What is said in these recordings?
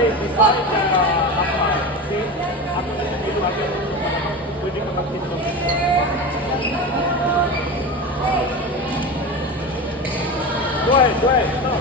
Bali, design na kasi ako na yung ginawa ko. Pwede ko makita. Go ahead. No.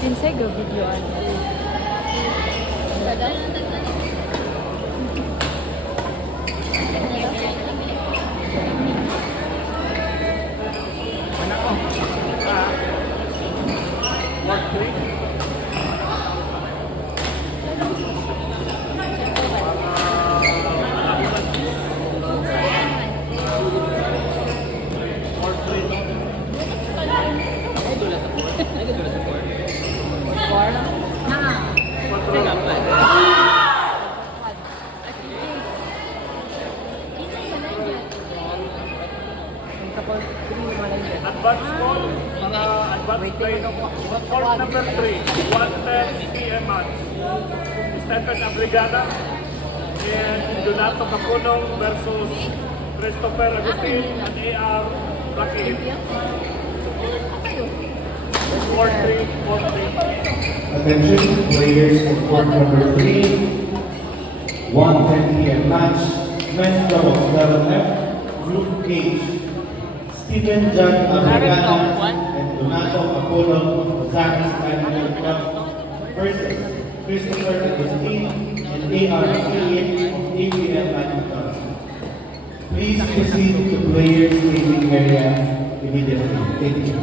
Insay go video Advance call, mga advance play. Call number 3, 1:10 p.m. match. Stephen Abrigada and Donato Capulong versus Christopher Agustin and A.R. Bakit. 4-3. Attention, players for court number 3, 1:10 p.m. match, men's doubles level F, group H. Stephen John Abrigada and Donato Apollo of Zakas Animal Club versus Christopher Agustin and A.R. Bakit of APL Animal Club. Please proceed to players' staging area immediately. Thank you.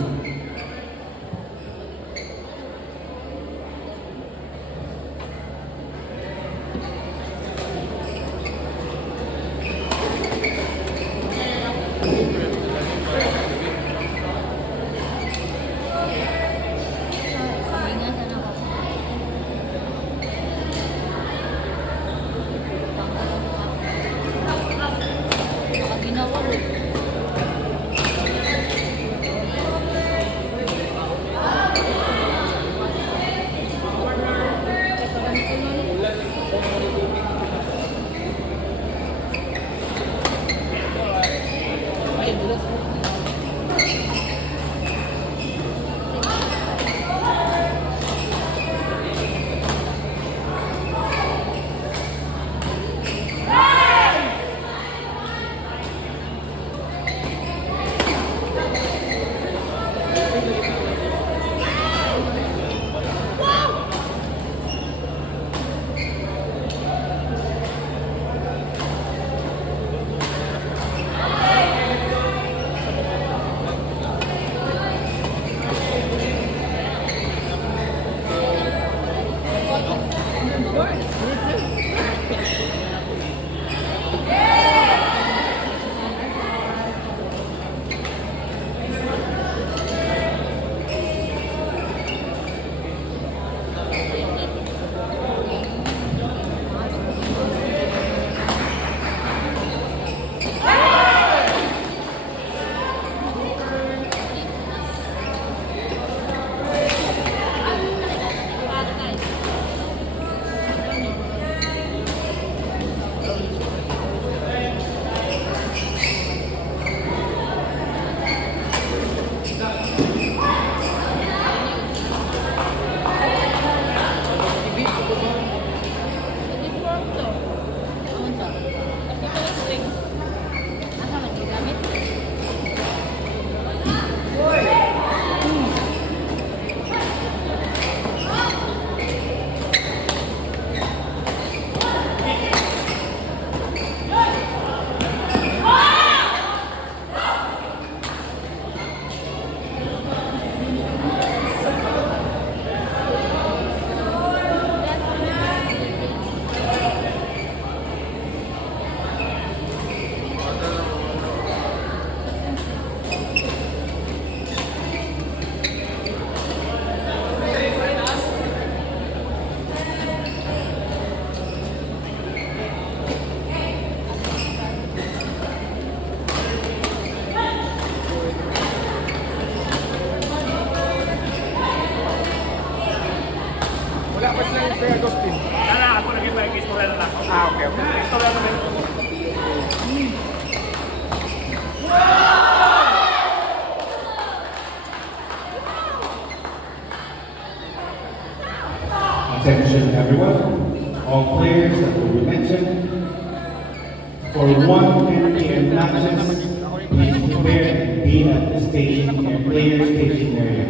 for 1 p.m. matches, please prepare and be at the staging and player staging area.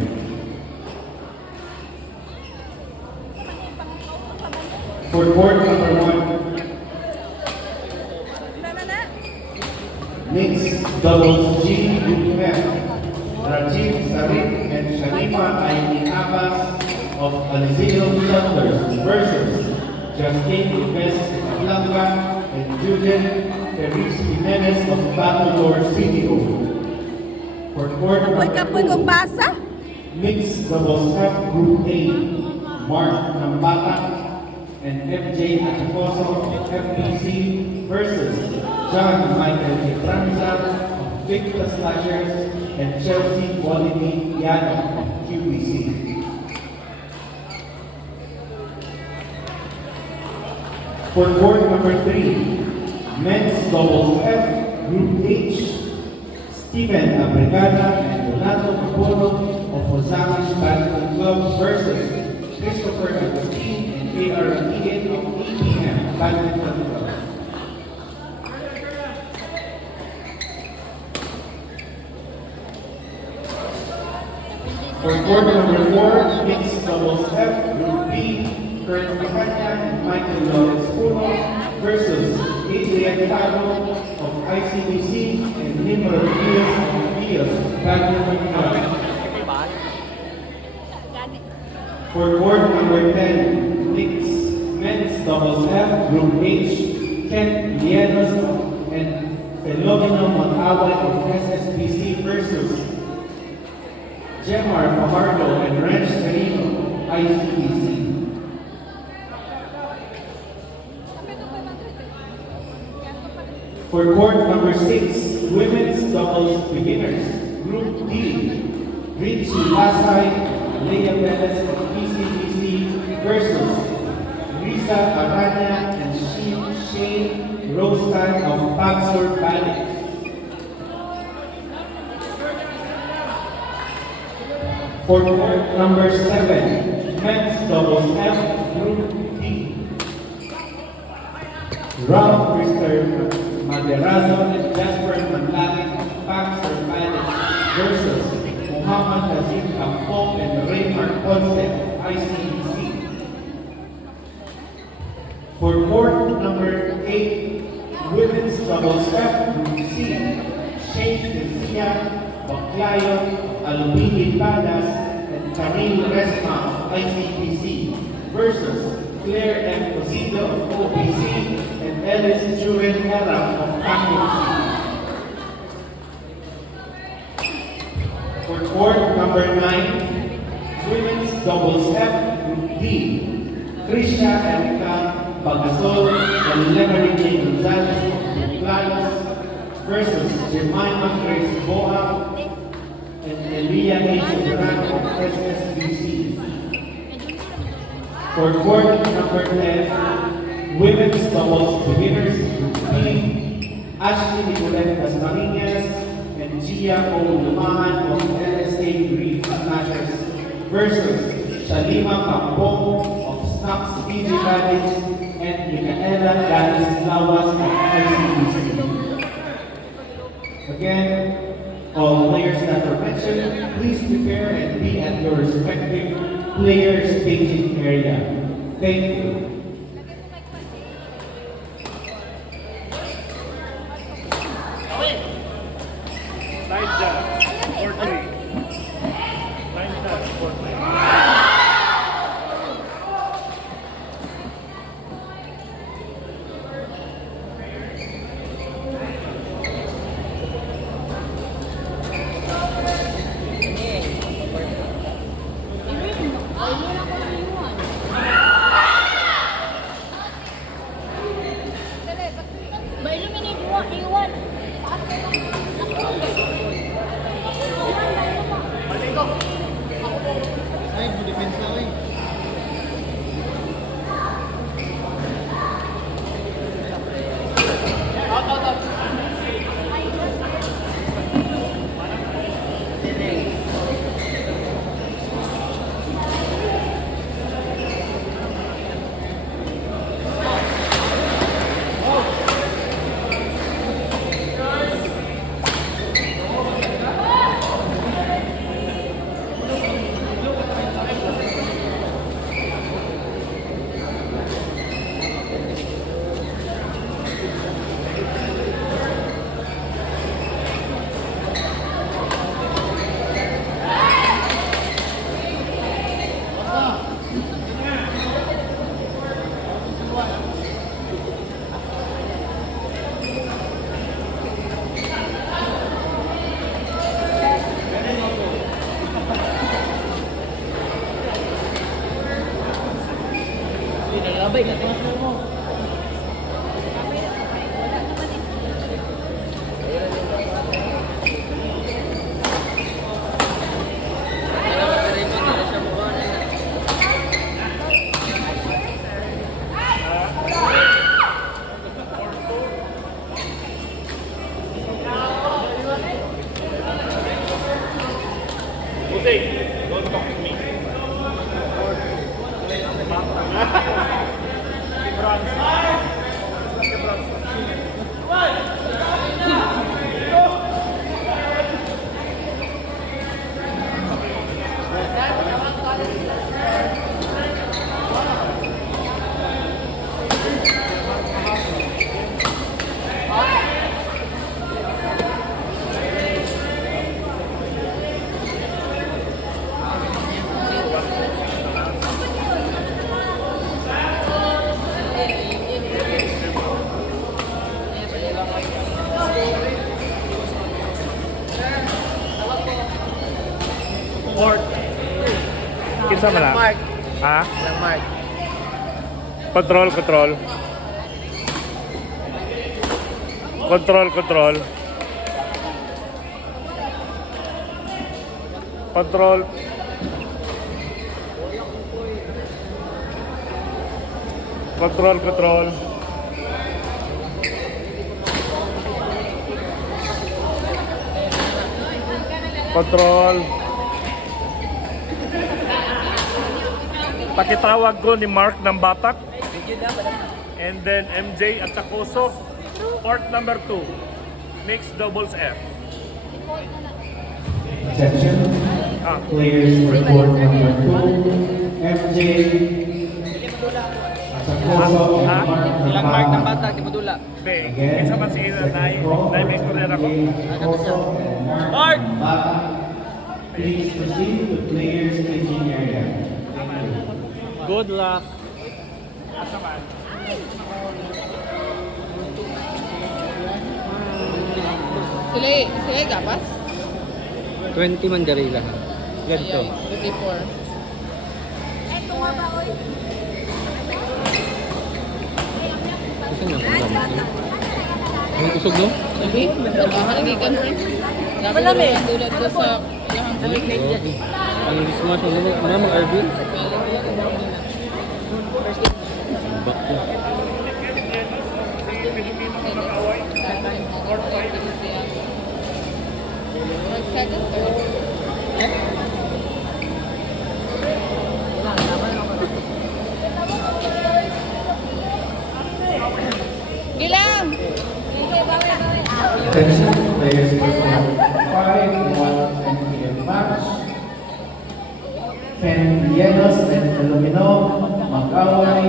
For court number 1, mixed doubles G Group F, Rajiv Sarip and Sharifa Aini Abbas of Alizeo Shelters versus Justin Lopez Blanca and Julian Perez Jimenez of Bacolor CDO. For court Kapoy number 2, kong basa. mixed doubles F Group A, Mark Nambata and FJ Achacoso of FPC versus John Michael Itranza of Victor Slashers and Chelsea Quality Yano of QBC. For court number 3, men's doubles F Group H, Steven Abregada and Donato Capolo of Ozaki Badminton Club versus Christopher Agustin and A.R. Ian of EPM Badminton Club. For court number 4, mixed doubles F Group B, Kurt Pacanya and Michael Lawrence Puno versus Adrian Faro of ICBC and Nimrod Diaz of Diaz Badminton Club. For court number 10, mixed men's doubles F Group H, Ken Lienos and Philomeno Montawa of SSBC versus Jemar Fajardo and Ranch Serino, ICBC. For court number 6, women's doubles beginners, Group D, Richie Lasay, Leah Perez of PCBC versus Risa Aranya and Shane Rostan of Paxor Ballet. For court number 7, men's doubles F Group D, Ralph Rister Maderazo and Jasper Manlatin of Paxor Ballet versus Muhammad Hazim Kampong and Raymar Ponce of ICBC. For court number 8, women's doubles F Group C, Shane Garcia, Baclayo, Alumini Padas, and Camille Resma of ICBC versus Claire M. Cosido of OPC and Ellis Juren Herra of PACOC. For court number 9, women's doubles F Group D, Trisha Erika Bagasol and Lemery J. Gonzalez of Planos versus Jemima Grace Boa and Elia A. Soberano of SSBC. For court number 10, women's doubles beginners Group B, Ashley Nicolette Casmarinez and Gia O. Lumahan of LSA Green Smashers versus Shalima Kampong of Snaps PG Bandits and Micaela Galis Lawas of ICBC. Again, all players that were mentioned, please prepare and be at your respective player staging area. Thank you. Nice job. 4-3. Nice job. 4-3. Ma-illuminate mo, iwan. Jose, don't talk to me. Port. Kinsa man na? Ha? Ilang mark? Control, control. Control, control. Control. Control, control. Control. Pakitawag ko ni Mark ng Batak. And then MJ at Sakoso. Port number 2. Mix doubles F. Attention. Ah. Players for court number 2, MJ, Atacoso, and Mark Ilang mark ng Napaka. bata, di mo dula. Be, Again, isa man si Ina, second call, Nay Victoria ko. Atacoso and Mark Napaka. Please proceed to players staging area. Thank you. Good luck. Sila gapas? 20 man diri lang. Ganto. 24. Kasi na program. Ang kusog no? Sabi? Nagahan lagi ka friend. Grabe na rin tulad ko sa yung buhay. Ang smart mo mo mga mga RV. Back to. Second, third. Gilang! Attention, players for court 5, 1 PM match. Ken Vienos and Filomeno, Makaway,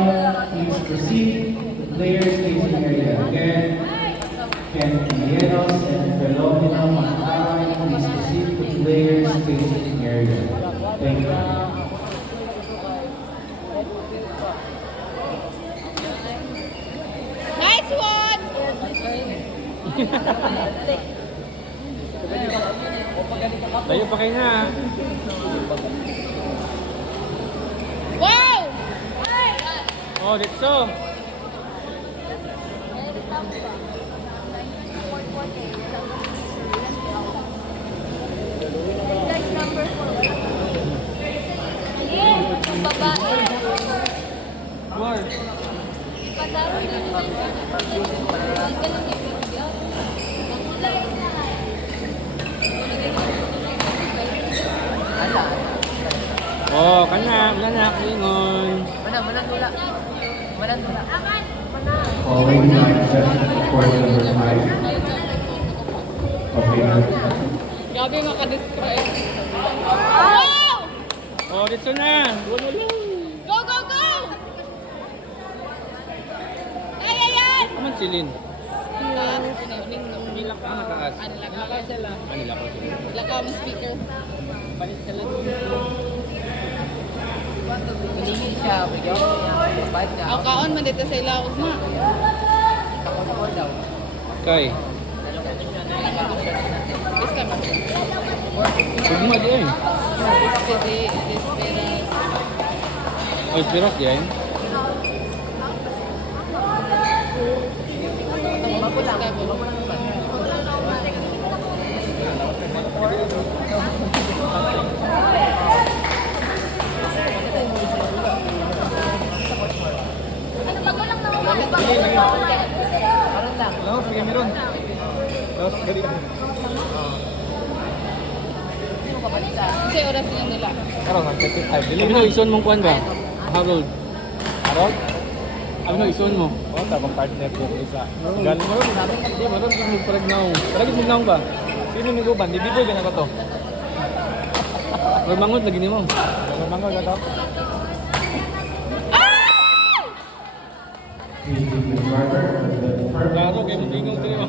please proceed to players staging area. Again, Ken Vienos and Filomeno, Makaway, please proceed to players staging area. Thank you. Nice one! Tayo pa kayo na. Wow! Oh, let's go. More. Oh, kana, wala na klingon. Calling line 7, court number 5. Okay, Grabe makadescribe. Wow! Oh, dito na. Go, go, go! Ay, ay, ay! Kaman silin. Nila Ah, mataas. Nila ka sila. Manila ko sila. Nila ka ang speaker. Balik ka lang. Hindi siya, bigyan ko niya. Ba't niya? Ang kaon man dito sa ilawas na. Ako daw. Kay. Basta man. Ugma di ay. Pwede, despera. Oh, spiros di ay. Kasi oras lang nila. Abi no, ison mong kuan ba? Harold. Harold? Abi no, ison mo. Oh, tapang partner ko isa. Galing mo ron. Di, maron yung magparagnaw. Paragit magnaw ba? Sino yung guban? Di biboy ka na ba to? Magmangod lagi ni mo. Magmangod ka to? Please give the driver the Klaro, kayo purple matingong tayo.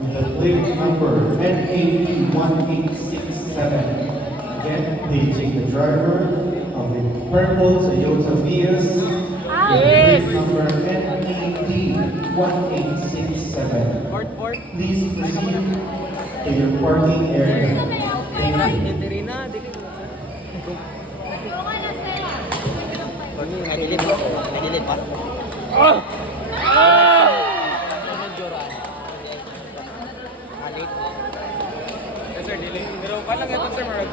with the plate number NAP1867. Again, please take the driver of the purple Toyota Vios with the plate number NAP1867. Please proceed to your parking area. Thank you. Yes sir, diling. Pero palang ito sir, marag.